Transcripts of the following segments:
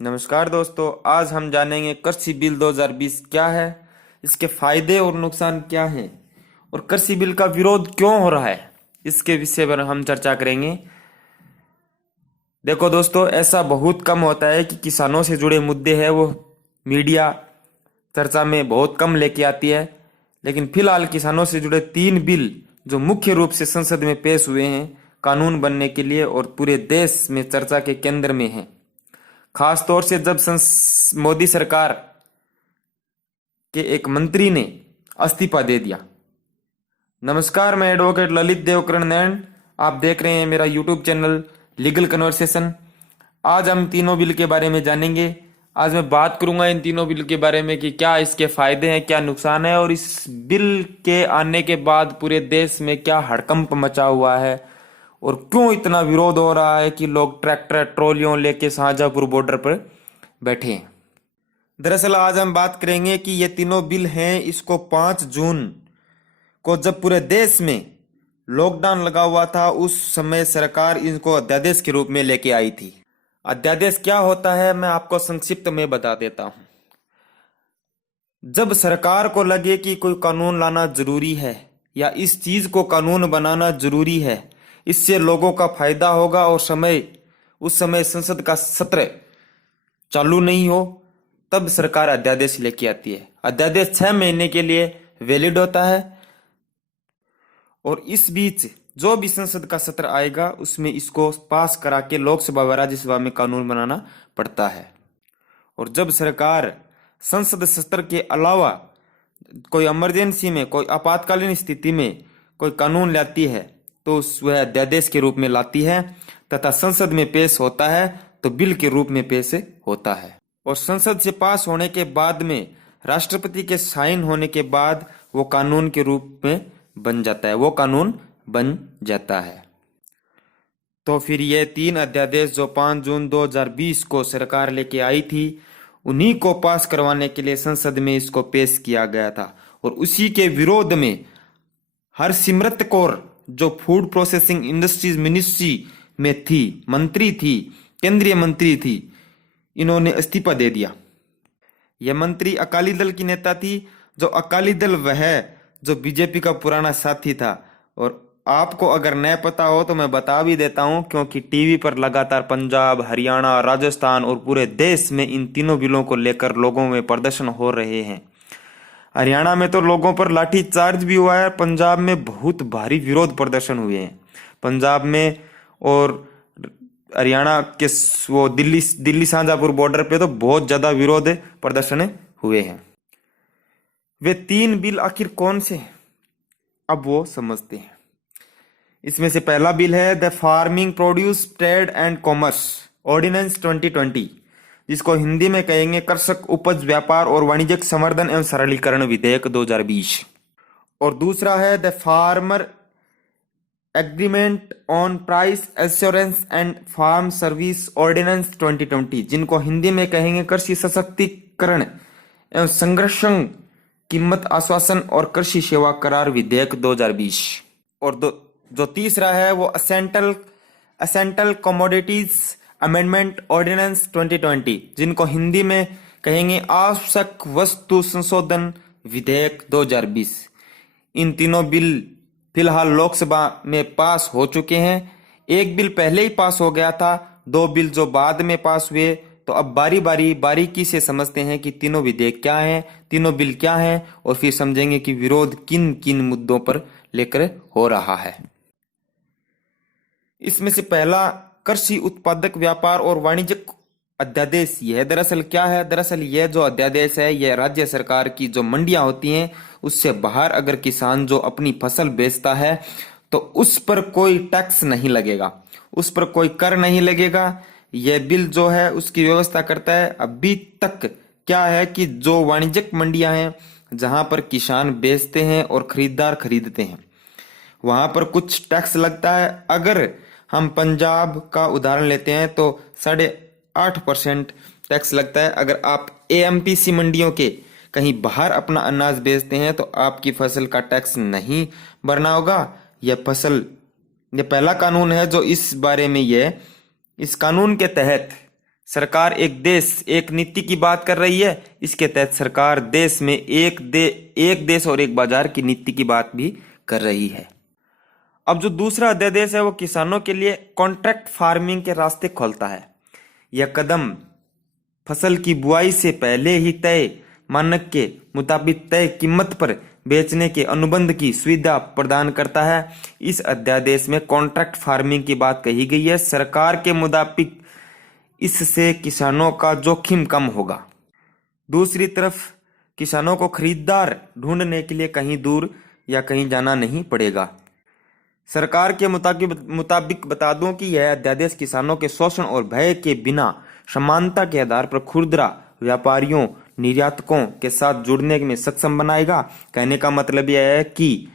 नमस्कार दोस्तों, आज हम जानेंगे कृषि बिल 2020 क्या है, इसके फायदे और नुकसान क्या हैं और कृषि बिल का विरोध क्यों हो रहा है। इसके विषय पर हम चर्चा करेंगे। देखो दोस्तों, ऐसा बहुत कम होता है कि किसानों से जुड़े मुद्दे हैं वो मीडिया चर्चा में बहुत कम लेके आती है, लेकिन फिलहाल किसानों से जुड़े 3 बिल जो मुख्य रूप से संसद में पेश हुए हैं कानून बनने के लिए और पूरे देश में चर्चा के केंद्र में हैं। खास तौर से जब मोदी सरकार के एक मंत्री ने इस्तीफा दे दिया। नमस्कार, मैं एडवोकेट ललित देवकरण नैन, आप देख रहे हैं मेरा यूट्यूब चैनल लीगल कन्वर्सेशन। आज हम तीनों बिल के बारे में जानेंगे। आज मैं बात करूंगा इन तीनों बिल के बारे में कि क्या इसके फायदे हैं, क्या नुकसान है और इस बिल के आने के बाद पूरे देश में क्या हड़कंप मचा हुआ है और क्यों इतना विरोध हो रहा है कि लोग ट्रैक्टर ट्रॉलियों लेके शाहजहांपुर बॉर्डर पर बैठे हैं। दरअसल आज हम बात करेंगे कि ये तीनों बिल हैं, इसको 5 जून को जब पूरे देश में लॉकडाउन लगा हुआ था उस समय सरकार इनको अध्यादेश के रूप में लेके आई थी। अध्यादेश क्या होता है मैं आपको संक्षिप्त में बता देता हूं। जब सरकार को लगे कि कोई कानून लाना जरूरी है या इस चीज को कानून बनाना जरूरी है, इससे लोगों का फायदा होगा और उस समय संसद का सत्र चालू नहीं हो, तब सरकार अध्यादेश लेके आती है। अध्यादेश 6 महीने के लिए वैलिड होता है और इस बीच जो भी संसद का सत्र आएगा उसमें इसको पास करा के लोकसभा व राज्यसभा में कानून बनाना पड़ता है। और जब सरकार संसद सत्र के अलावा कोई इमरजेंसी में, कोई आपातकालीन स्थिति में कोई कानून लाती है तो वह अध्यादेश के रूप में लाती है तथा संसद में पेश होता है तो बिल के रूप में पेश होता है। और संसद से पास होने के बाद में राष्ट्रपति के साइन होने के बाद वो कानून के रूप में बन जाता है, वो कानून बन जाता है। तो फिर ये 3 अध्यादेश जो 5 जून 2020 को सरकार लेके आई थी, उन्हीं को पास करवाने के लिए संसद में इसको पेश किया गया था। और उसी के विरोध में हरसिमरत कौर जो फूड प्रोसेसिंग इंडस्ट्रीज मिनिस्ट्री में थी, मंत्री थी, केंद्रीय मंत्री थी, इन्होंने इस्तीफा दे दिया। यह मंत्री अकाली दल की नेता थी। जो अकाली दल वह जो बीजेपी का पुराना साथी था। और आपको अगर न पता हो तो मैं बता भी देता हूं, क्योंकि टीवी पर लगातार पंजाब, हरियाणा, राजस्थान और पूरे देश में इन तीनों बिलों को लेकर लोगों में प्रदर्शन हो रहे हैं। हरियाणा में तो लोगों पर लाठी चार्ज भी हुआ है, पंजाब में बहुत भारी विरोध प्रदर्शन हुए हैं। पंजाब में और हरियाणा के वो दिल्ली शाहजहांपुर बॉर्डर पे तो बहुत ज्यादा विरोध प्रदर्शन हुए हैं। वे 3 बिल आखिर कौन से हैं, अब वो समझते हैं। इसमें से पहला बिल है the farming produce trade and commerce ordinance 2020, जिसको हिंदी में कहेंगे कृषक उपज व्यापार और वाणिज्यिक संवर्धन एवं सरलीकरण विधेयक 2020। और दूसरा है the farmer agreement on price assurance and farm service ordinance 2020, जिनको हिंदी में कहेंगे कृषि सशक्तिकरण एवं संरक्षण कीमत आश्वासन और कृषि सेवा करार विधेयक 2020। और जो तीसरा है वो असेंटल कमोडिटीज अमेंडमेंट ऑर्डिनेंस 2020, जिनको हिंदी में कहेंगे आवश्यक वस्तु संशोधन विधेयक 2020। इन तीनों बिल फिलहाल लोकसभा में पास हो चुके हैं। एक बिल पहले ही पास हो गया था, 2 बिल जो बाद में पास हुए। तो अब बारीकी से समझते हैं कि तीनों विधेयक क्या हैं, तीनों बिल क्या हैं, और फिर समझेंगे कि विरोध किन किन मुद्दों पर लेकर हो रहा है। इसमें से पहला कृषि उत्पादक व्यापार और वाणिज्यिक अध्यादेश ये है। दरअसल क्या है, दरअसल यह जो अध्यादेश है यह राज्य सरकार की जो मंडियां होती हैं उससे बाहर अगर किसान जो अपनी फसल बेचता है तो उस पर कोई टैक्स नहीं लगेगा, उस पर कोई कर नहीं लगेगा। यह बिल जो है उसकी व्यवस्था करता है। अभी तक क्या है कि जो वाणिज्यिक मंडियां हैं जहां पर किसान बेचते हैं और खरीदार खरीदते हैं वहां पर कुछ टैक्स लगता है। अगर हम पंजाब का उदाहरण लेते हैं तो 8.5% टैक्स लगता है। अगर आप एएमपीसी मंडियों के कहीं बाहर अपना अनाज बेचते हैं तो आपकी फसल का टैक्स नहीं भरना होगा। यह पहला कानून है जो इस बारे में इस कानून के तहत सरकार एक देश एक नीति की बात कर रही है। इसके तहत सरकार देश में एक देश और एक बाजार की नीति की बात भी कर रही है। अब जो दूसरा अध्यादेश है वो किसानों के लिए कॉन्ट्रैक्ट फार्मिंग के रास्ते खोलता है। यह कदम फसल की बुआई से पहले ही तय मानक के मुताबिक तय कीमत पर बेचने के अनुबंध की सुविधा प्रदान करता है। इस अध्यादेश में कॉन्ट्रैक्ट फार्मिंग की बात कही गई है। सरकार के मुताबिक इससे किसानों का जोखिम कम होगा। दूसरी तरफ किसानों को खरीदार ढूंढने के लिए कहीं दूर या कहीं जाना नहीं पड़ेगा। सरकार के मुताबिक बता दूं कि यह अध्यादेश किसानों के शोषण और भय के बिना समानता के आधार पर खुदरा व्यापारियों निर्यातकों के साथ जुड़ने में सक्षम बनाएगा। कहने का मतलब यह है कि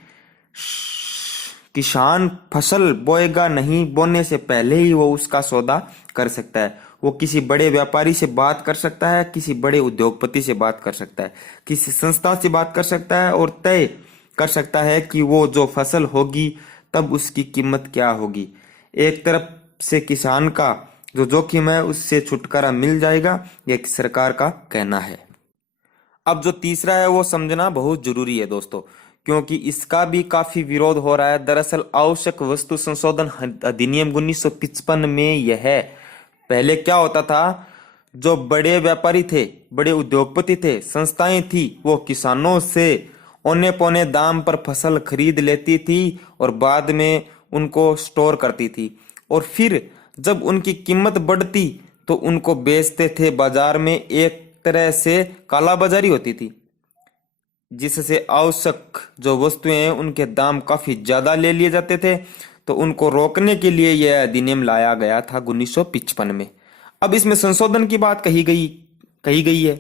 किसान फसल बोएगा नहीं, बोने से पहले ही वो उसका सौदा कर सकता है। वो किसी बड़े व्यापारी से बात कर सकता है, किसी बड़े उद्योगपति से बात कर सकता है, किसी संस्था से बात कर सकता है और तय कर सकता है कि वो जो फसल होगी तब उसकी कीमत क्या होगी। एक तरफ से किसान का जो जोखिम है उससे छुटकारा मिल जाएगा, यह सरकार का कहना है। अब जो तीसरा है वो समझना बहुत जरूरी है दोस्तों, क्योंकि इसका भी काफी विरोध हो रहा है। दरअसल आवश्यक वस्तु संशोधन अधिनियम 1955 में यह पहले क्या होता था, जो बड़े व्यापारी थे, बड़े उद्योगपति थे, संस्थाएं थी, वो किसानों से औने पौने दाम पर फसल खरीद लेती थी और बाद में उनको स्टोर करती थी और फिर जब उनकी कीमत बढ़ती तो उनको बेचते थे बाजार में। एक तरह से कालाबाजारी होती थी जिससे आवश्यक जो वस्तुएं हैं उनके दाम काफी ज्यादा ले लिए जाते थे। तो उनको रोकने के लिए यह अधिनियम लाया गया था 1955 में। अब इसमें संशोधन की बात कही गई है।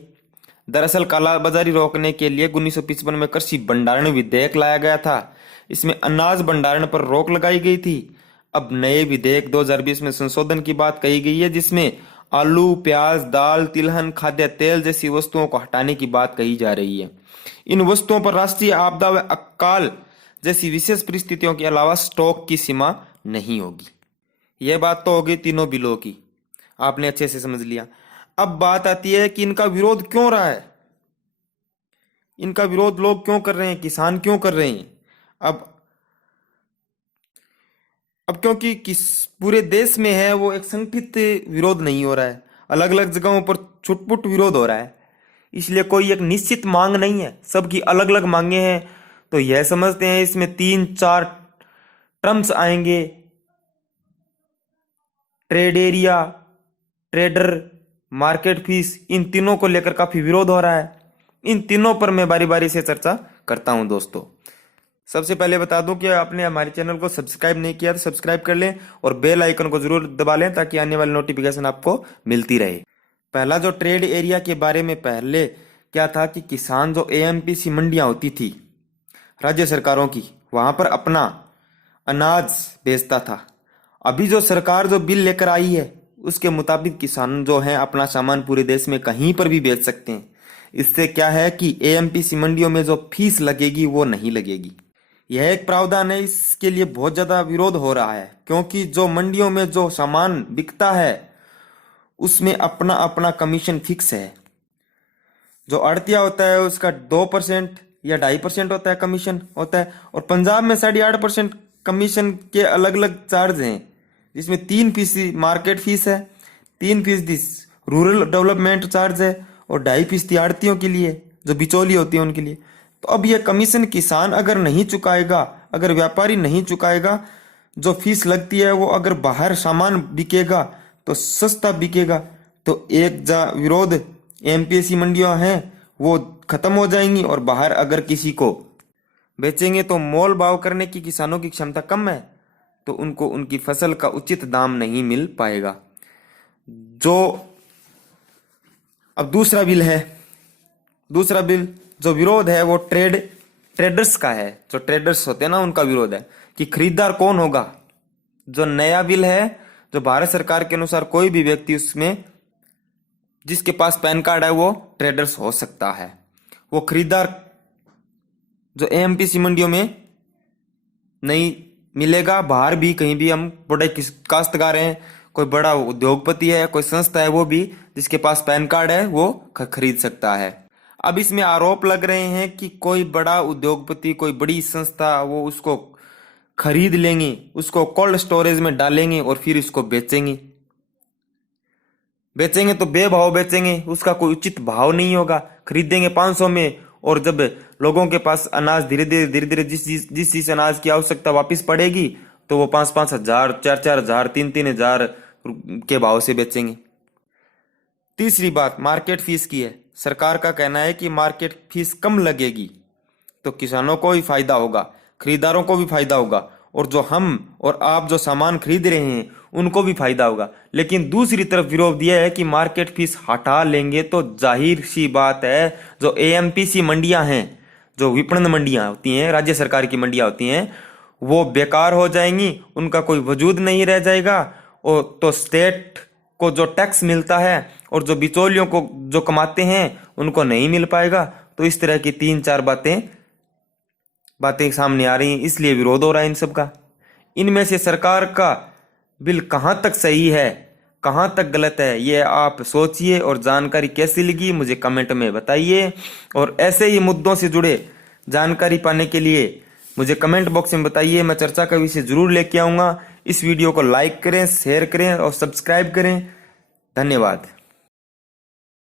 दरअसल कालाबाजारी रोकने के लिए 1955 में कृषि भंडारण विधेयक लाया गया था। इसमें अनाज भंडारण पर रोक लगाई गई थी। अब नए विधेयक 2020 में संशोधन की बात कही गई है, जिसमें आलू, प्याज, दाल, तिलहन, खाद्य तेल जैसी वस्तुओं को हटाने की बात कही जा रही है। इन वस्तुओं पर राष्ट्रीय आपदा व अकाल जैसी विशेष परिस्थितियों के अलावा स्टॉक की सीमा नहीं होगी। यह बात तो होगी तीनों बिलों की, आपने अच्छे से समझ लिया। अब बात आती है कि इनका विरोध क्यों रहा है, इनका विरोध लोग क्यों कर रहे हैं, किसान क्यों कर रहे हैं। अब क्योंकि किस पूरे देश में है वो एक संगठित विरोध नहीं हो रहा है, अलग अलग जगहों पर छुटपुट विरोध हो रहा है। इसलिए कोई एक निश्चित मांग नहीं है, सबकी अलग अलग मांगे हैं। तो यह समझते हैं इसमें 3-4 टर्म्स आएंगे, trade area, trader, market fees, इन तीनों को लेकर काफी विरोध हो रहा है। इन तीनों पर मैं बारी बारी से चर्चा करता हूं दोस्तों। सबसे पहले बता दूं कि आपने हमारे चैनल को सब्सक्राइब नहीं किया तो सब्सक्राइब कर लें और बेल आइकन को जरूर दबा लें ताकि आने वाली नोटिफिकेशन आपको मिलती रहे। पहला जो ट्रेड एरिया के बारे में, पहले क्या था कि किसान जो एएमपीसी मंडियां होती थी राज्य सरकारों की, वहां पर अपना अनाज बेचता था। अभी जो सरकार जो बिल लेकर आई है उसके मुताबिक किसान जो हैं अपना सामान पूरे देश में कहीं पर भी बेच सकते हैं। इससे क्या है कि एएमपीसी मंडियों में जो फीस लगेगी वो नहीं लगेगी। यह एक प्रावधान है, इसके लिए बहुत ज्यादा विरोध हो रहा है क्योंकि जो मंडियों में जो सामान बिकता है उसमें अपना अपना कमीशन फिक्स है। जो आड़तिया होता है उसका 2% या 2.5% होता है, कमीशन होता है। और पंजाब में 8.5% कमीशन के अलग अलग चार्ज हैं, जिसमें 3% मार्केट फीस है, 3% रूरल डेवलपमेंट चार्ज है और 2.5% आड़तियों के लिए जो बिचौली होती है उनके लिए। तो अब यह कमीशन किसान अगर नहीं चुकाएगा, अगर व्यापारी नहीं चुकाएगा, जो फीस लगती है वो अगर बाहर सामान बिकेगा तो सस्ता बिकेगा। तो एक विरोध एमपीएससी मंडियां हैं वो खत्म हो जाएंगी और बाहर अगर किसी को बेचेंगे तो मोल भाव करने की किसानों की क्षमता कम है तो उनको उनकी फसल का उचित दाम नहीं मिल पाएगा। जो अब दूसरा बिल जो विरोध है वो ट्रेडर्स का है। जो ट्रेडर्स होते हैं ना उनका विरोध है कि खरीदार कौन होगा। जो नया बिल है, जो भारत सरकार के अनुसार कोई भी व्यक्ति उसमें जिसके पास पैन कार्ड है वो ट्रेडर्स हो सकता है। वो खरीदार जो एएमपीसी मंडियों में नहीं मिलेगा, बाहर भी कहीं भी हम बड़े काश्तकार हैं, कोई बड़ा उद्योगपति है, कोई संस्था है, वो भी जिसके पास पैन कार्ड है वो खरीद सकता है। अब इसमें आरोप लग रहे हैं कि कोई बड़ा उद्योगपति, कोई बड़ी संस्था वो उसको खरीद लेंगे, उसको कोल्ड स्टोरेज में डालेंगे और फिर इसको बेचेंगे। बेचेंगे तो बेभाव बेचेंगे, उसका कोई उचित भाव नहीं होगा। खरीदेंगे 500 में, और जब लोगों के पास अनाज धीरे धीरे जिस चीज अनाज की आवश्यकता वापस पड़ेगी तो वो 5-5 हजार, 4-4 हजार, 3-3 हजार के भाव से बेचेंगे। तीसरी बात मार्केट फीस की है। सरकार का कहना है कि मार्केट फीस कम लगेगी तो किसानों को भी फायदा होगा, खरीदारों को भी फायदा होगा, और जो हम और आप जो सामान खरीद रहे हैं उनको भी फायदा होगा। लेकिन दूसरी तरफ विरोध यह है कि मार्केट फीस हटा लेंगे तो जाहिर सी बात है जो एएमपीसी मंडियां हैं, जो विपणन मंडियां होती हैं, राज्य सरकार की मंडियां होती हैं, वो बेकार हो जाएंगी, उनका कोई वजूद नहीं रह जाएगा। और तो स्टेट को जो टैक्स मिलता है और जो बिचौलियों को जो कमाते हैं उनको नहीं मिल पाएगा। तो इस तरह की 3-4 बातें सामने आ रही हैं, इसलिए विरोध हो रहा है इन सब का। इनमें से सरकार का बिल कहां तक सही है, कहां तक गलत है, ये आप सोचिए, और जानकारी कैसी लगी मुझे कमेंट में बताइए। और ऐसे ही मुद्दों से जुड़े जानकारी पाने के लिए मुझे कमेंट बॉक्स में बताइए, मैं चर्चा का विषय जरूर लेके आऊंगा। इस वीडियो को लाइक करें, शेयर करें और सब्सक्राइब करें। धन्यवाद।